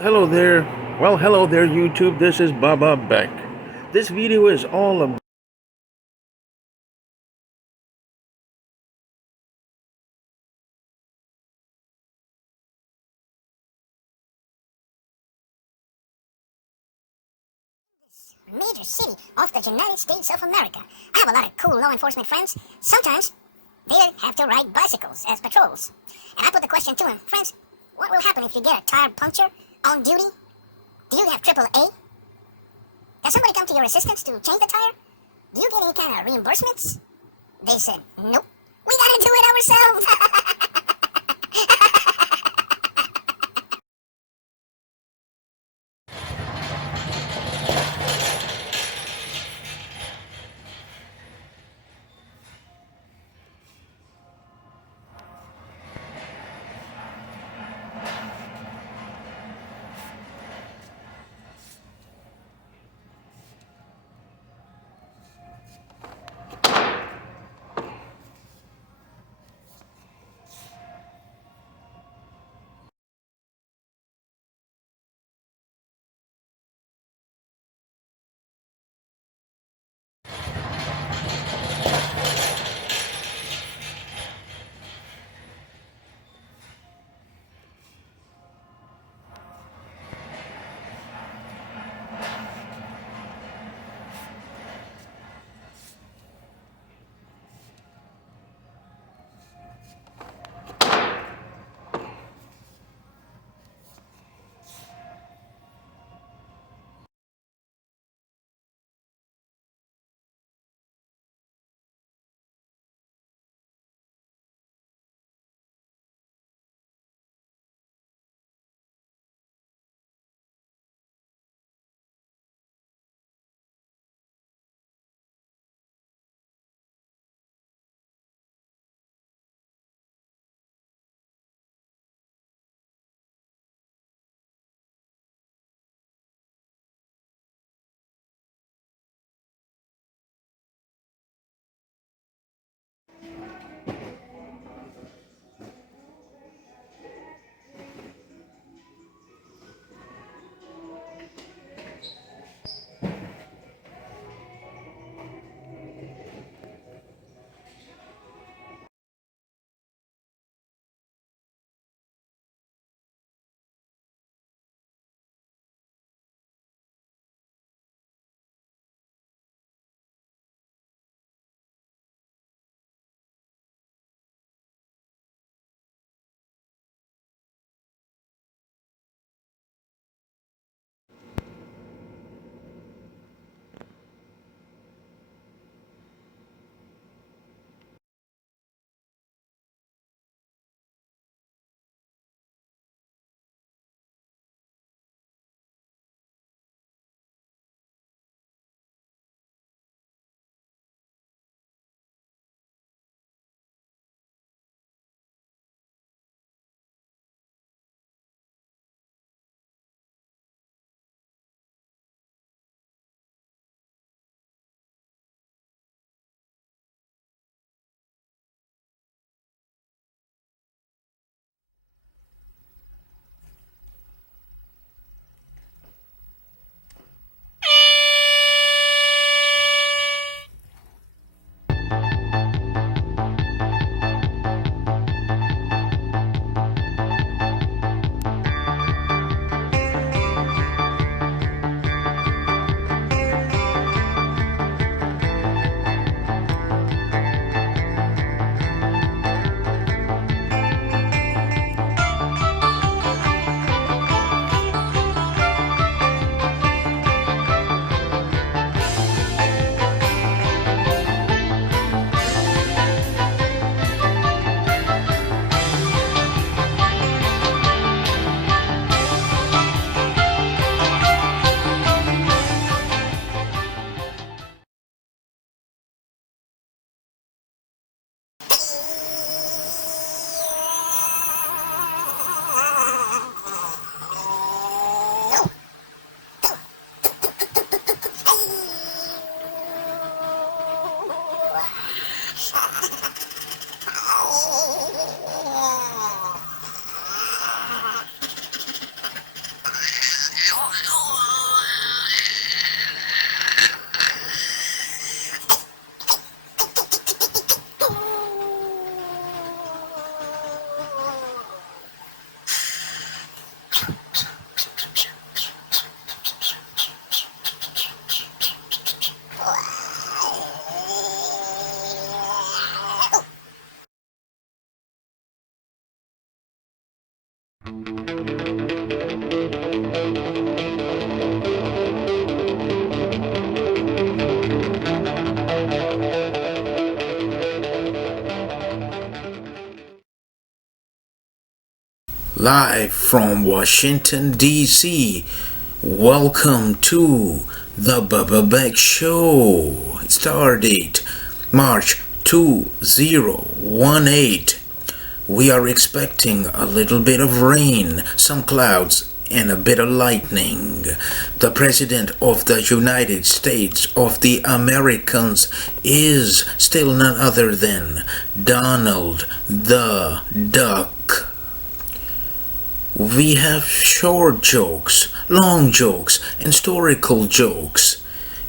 Hello there. Well, hello there, YouTube. This is Baba Beck. This video is all about major city of the United States of America. I have a lot of cool law enforcement friends. Sometimes they have to ride bicycles as patrols. And I put the question to them, friends, what will happen if you get a tire puncture on duty? Do you have AAA? Does somebody come to your assistance to change the tire? Do you get any kind of reimbursements? They said, nope. We gotta do it ourselves. live from Washington, D.C. Welcome to the Bubba Beck Show. Star date March 2018. We are expecting a little bit of rain, some clouds, and a bit of lightning. The President of the United States of the Americans is still none other than Donald the Duck. We have short jokes, long jokes, and historical jokes.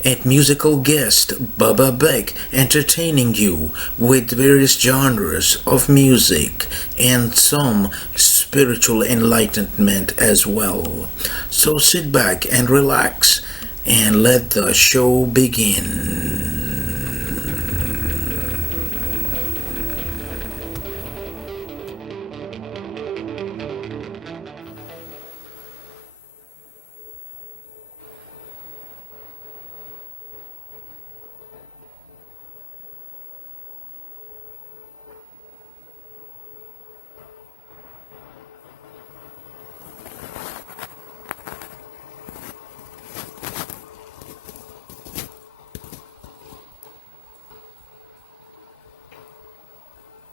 And musical guest Bubba Beck entertaining you with various genres of music and some spiritual enlightenment as well. So sit back and relax and let the show begin.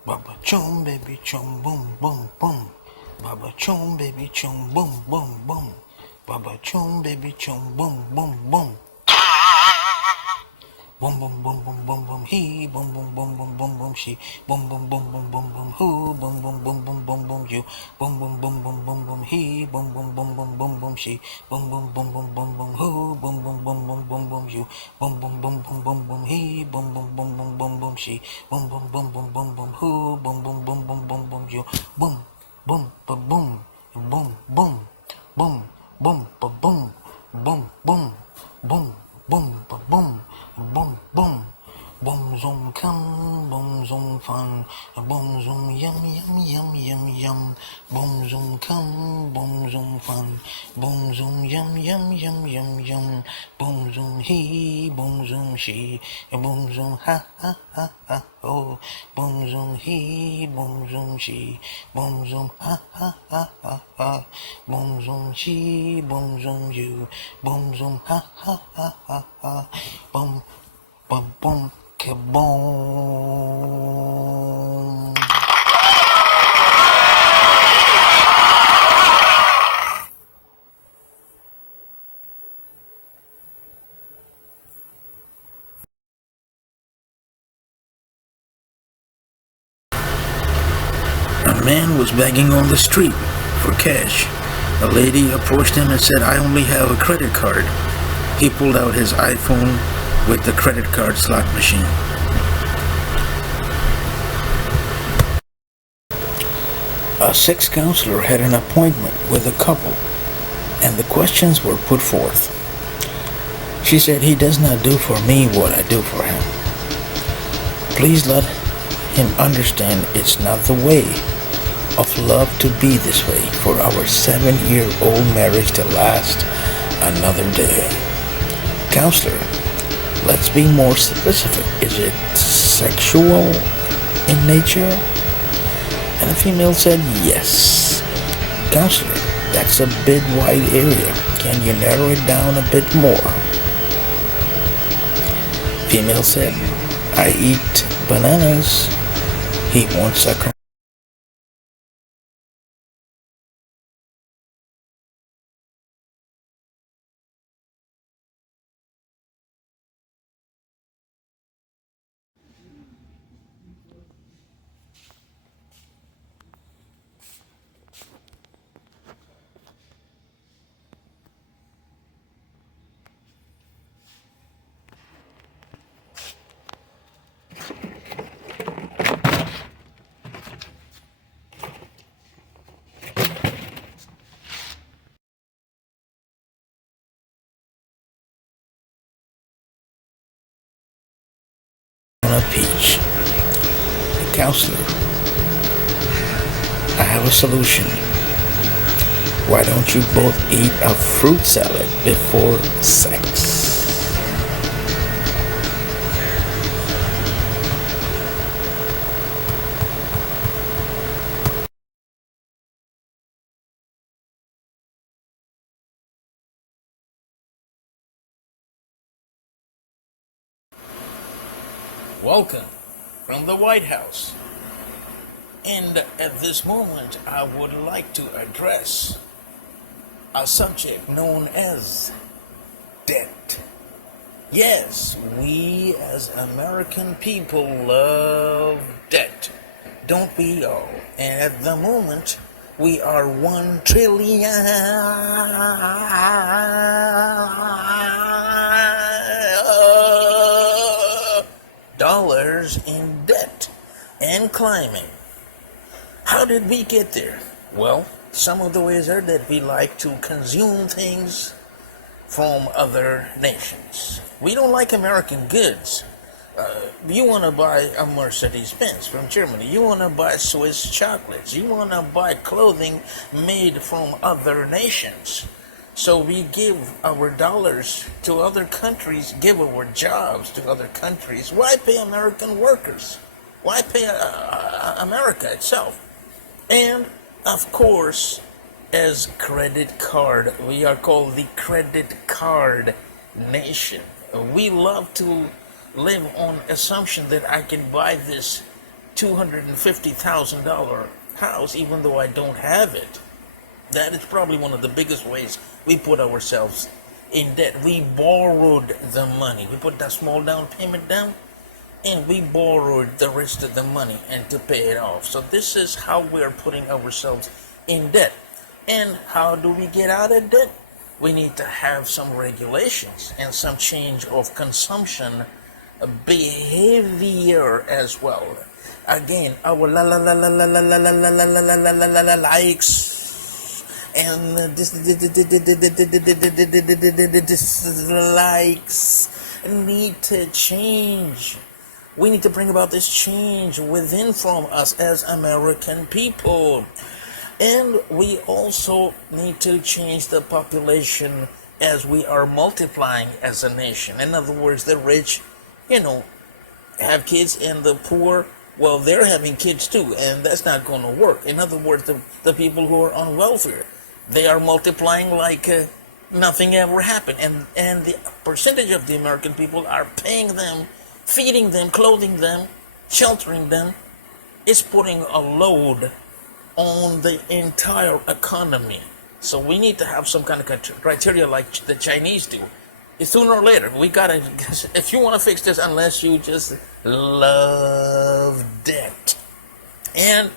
Baba chum baby chum boom boom boom. Baba chum baby chum boom boom boom. Baba chum baby chum boom boom boom. Boom boom boom boom boom boom he boom boom boom boom boom boom she boom boom boom boom boom boom who boom boom boom boom boom boom you boom boom boom boom boom boom he boom boom boom boom boom boom she boom boom boom boom boom boom who boom boom boom boom boom boom you boom boom boom boom boom boom he boom boom boom boom boom boom she boom boom boom boom boom boom who boom boom boom boom boom boom you boom boom ba boom boom boom boom boom ba boom boom boom boom boom ba boom boom boom boom zoom come boom zoom fun boom zoom yum yum yum yum yum boom zoom come boom zoom fun boom zoom yum yum yum yum yum boom zoom he boom zoom she boom zoom ha ha ha ha oh boom zoom he boom zoom she boom zoom ha ha ha ha ha boom zoom she boom zoom you boom zoom ha ha ha ha ha boom boom boom kaboom. A man was begging on the street for cash. A lady approached him and said, "I only have a credit card." He pulled out his iPhone with the credit card slot machine. A sex counselor had an appointment with a couple, and the questions were put forth. She said, "He does not do for me what I do for him. Please let him understand it's not the way of love to be this way for our 7-year-old marriage to last another day." Counselor, let's be more specific. Is it sexual in nature? And the female said yes. Counselor, that's a bit wide area. Can you narrow it down a bit more? Female said, "I eat bananas." He wants a peach. The counselor, I have a solution. Why don't you both eat a fruit salad before sex? Welcome from the White House. And at this moment, I would like to address a subject known as debt. Yes, we as American people love debt, don't we all? And at the moment, we are $1 trillion dollars in debt and climbing. How did we get there? Well, some of the ways are that we like to consume things from other nations. We don't like American goods. You want to buy a Mercedes-Benz from Germany. You want to buy Swiss chocolates. You want to buy clothing made from other nations. So we give our dollars to other countries, give our jobs to other countries. Why pay American workers? Why pay America itself? And, of course, as credit card, we are called the credit card nation. We love to live on assumption that I can buy this $250,000 house even though I don't have it. That is probably one of the biggest ways we put ourselves in debt. We borrowed the money. We put that small down payment down, and we borrowed the rest of the money and to pay it off. So this is how we're putting ourselves in debt. And how do we get out of debt? We need to have some regulations and some change of consumption behavior as well. Again, our likes and dislikes need to change. We need to bring about this change within from us as American people. And we also need to change the population as we are multiplying as a nation. In other words, the rich, have kids, and the poor, well, they're having kids too, and that's not going to work. In other words, the people who are on welfare, they are multiplying like nothing ever happened. And the percentage of the American people are paying them, feeding them, clothing them, sheltering them. It's putting a load on the entire economy. So we need to have some kind of criteria like the Chinese do. Sooner or later, we gotta, if you want to fix this, unless you just love debt. And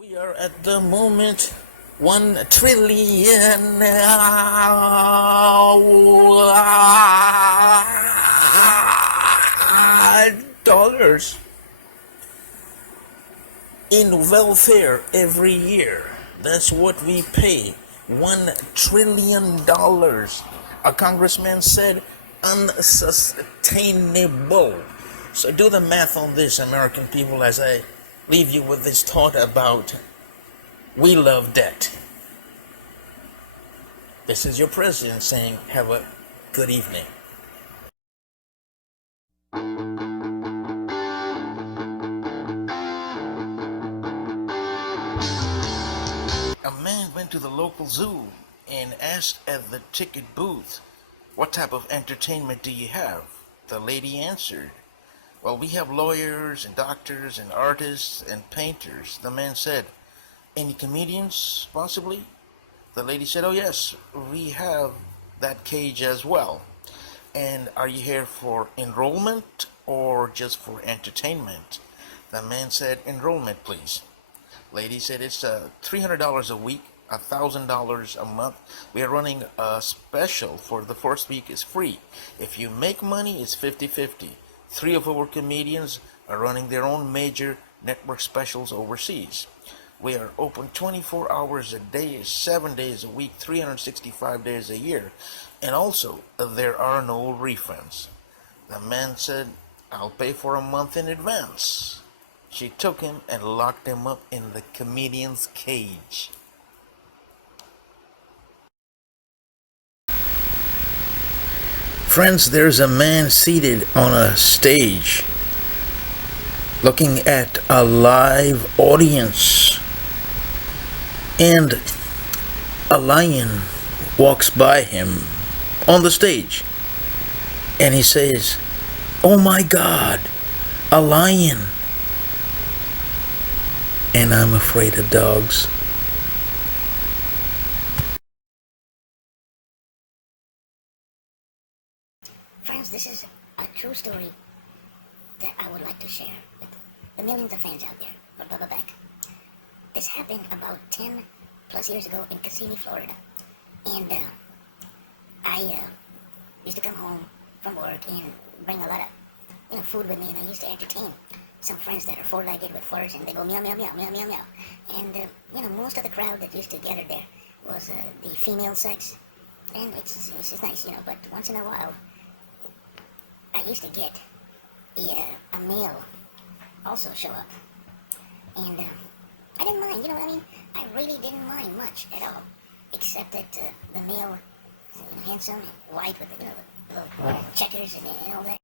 We are at the moment 1 trillion dollars in welfare every year. That's what we pay. $1 trillion. A congressman said unsustainable. So do the math on this, American people, as I leave you with this thought about we love debt. This is your president saying, have a good evening. A man went to the local zoo and asked at the ticket booth, what type of entertainment do you have? The lady answered, well, we have lawyers and doctors and artists and painters. The man said, any comedians, possibly? The lady said, oh yes, we have that cage as well. And are you here for enrollment or just for entertainment? The man said, enrollment, please. Lady said, it's $300 a week, $1,000 a month. We are running a special for the first week is free. If you make money, it's 50-50. 3 of our comedians are running their own major network specials overseas. We are open 24 hours a day, 7 days a week, 365 days a year. And also, there are no refunds. The man said, I'll pay for a month in advance. She took him and locked him up in the comedian's cage. Friends, there's a man seated on a stage looking at a live audience, and a lion walks by him on the stage, and he says, oh my God, a lion. And I'm afraid of dogs. Friends, this is a true story that I would like to share with the millions of fans out there for Bubba Beck. This happened about 10 plus years ago in Kissimmee, Florida. And I used to come home from work and bring a lot of food with me, and I used to entertain some friends that are four-legged with furs, and they go meow, meow, meow, meow, meow, meow. And, most of the crowd that used to gather there was the female sex. And it's just nice, but once in a while, I used to get a male also show up. And I didn't mind, I really didn't mind much at all, except that the male, handsome, white with the little checkers and all that.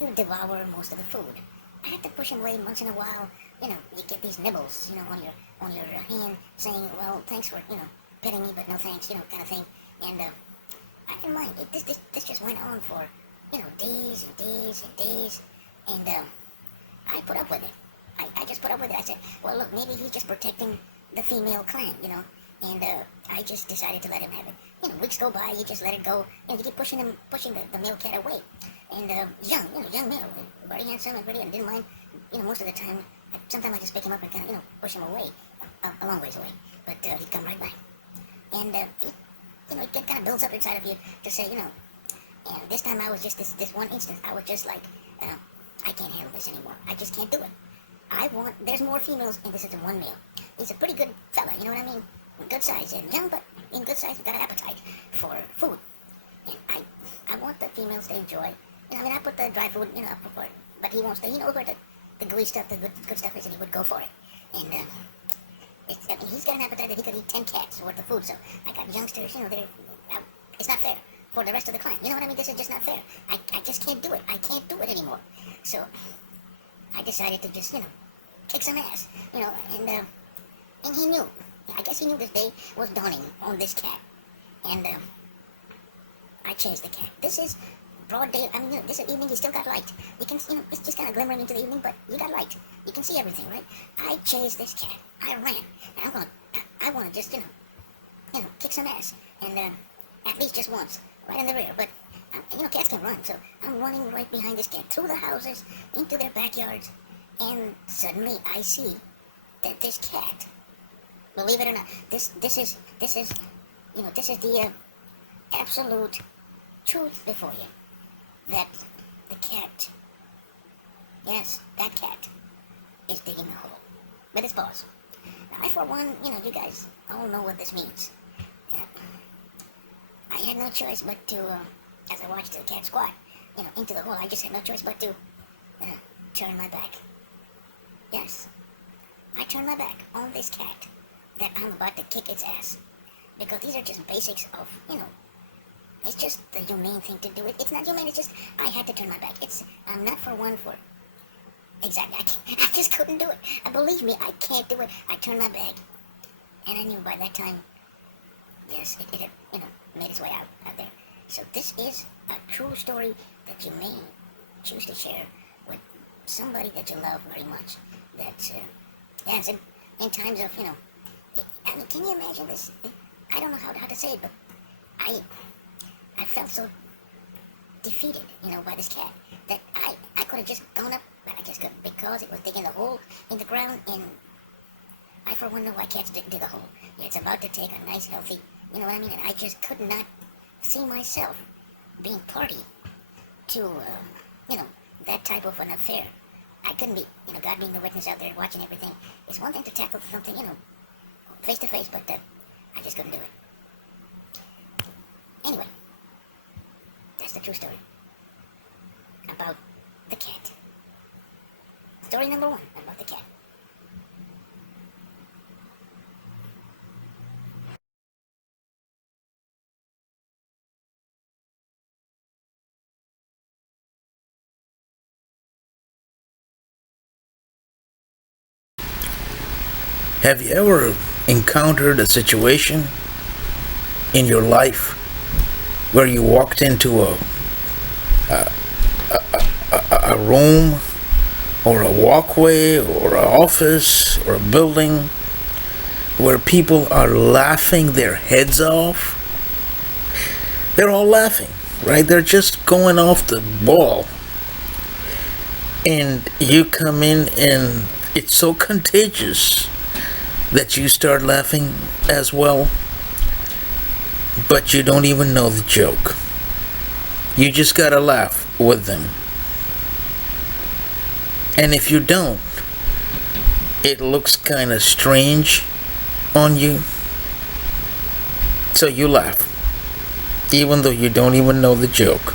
And you devour most of the food. I had to push him away once in a while. You get these nibbles, on your hand, saying, "Well, thanks for, petting me, but no thanks," kind of thing. And I didn't mind. This just went on for, days and days and days. And I put up with it. I just put up with it. I said, "Well, look, maybe he's just protecting the female clan, And I just decided to let him have it. Weeks go by, you just let it go, and you keep pushing the male cat away. And young male, very handsome and pretty, and didn't mind. Most of the time, sometimes I just pick him up and kind of, push him away, a long ways away. But he'd come right by. And it kind of builds up inside of you to say, and this time I was just this one instance, I was just like, I can't handle this anymore. I just can't do it. There's more females, and this is the one male. He's a pretty good fella, you know what I mean? Good size, and young, but in good size, got an appetite for food. And I want the females to enjoy. I put the dry food, up for it. But he wants to, where the gooey stuff, the good stuff is, and he would go for it. And he's got an appetite that he could eat 10 cats worth of food. So I got youngsters, it's not fair. for the rest of the clan. You know what I mean? This is just not fair. I just can't do it. I can't do it anymore. So I decided to just, kick some ass. And he knew. I guess he knew this day was dawning on this cat. And I chased the cat. This is broad day. I mean, this evening you still got light. You can, it's just kind of glimmering into the evening, but you got light. You can see everything, right? I chased this cat. I ran. And I want to just, kick some ass. And at least just once, right in the rear. But, cats can run, so I'm running right behind this cat, through the houses, into their backyards, and suddenly I see that this cat, believe it or not, this is the absolute truth before you, that the cat, yes, that cat, is digging a hole with his paws. Now, I, for one, you guys all know what this means. I had no choice but to, as I watched the cat squat, into the hole, I just had no choice but to turn my back. Yes, I turned my back on this cat that I'm about to kick its ass. Because these are just basics of, it's just the humane thing to do. It's not humane, it's just, I had to turn my back. I'm not for one for, exactly, I just couldn't do it. Believe me, I can't do it. I turned my back, and I knew by that time, yes, it had, made its way out there. So this is a true story that you may choose to share with somebody that you love very much. That's, yes, in times of, I mean, can you imagine this? I don't know how to say it, but I felt so defeated, by this cat, that I could have just gone up, but I just couldn't, because it was digging a hole in the ground, and I, for one, know why cats dig a hole. Yeah, it's about to take a nice, healthy, you know what I mean, and I just could not see myself being party to, that type of an affair. I couldn't be, God being the witness out there watching everything. It's one thing to tackle something, face to face, but I just couldn't do it. Anyway, that's the true story about the cat. Story number 1 about the cat. Have you ever encountered a situation in your life where you walked into a room or a walkway or an office or a building where people are laughing their heads off? They're all laughing, right? They're just going off the ball. And you come in and it's so contagious that you start laughing as well, but you don't even know the joke. You just gotta laugh with them. And if you don't, it looks kind of strange on you. So you laugh, even though you don't even know the joke.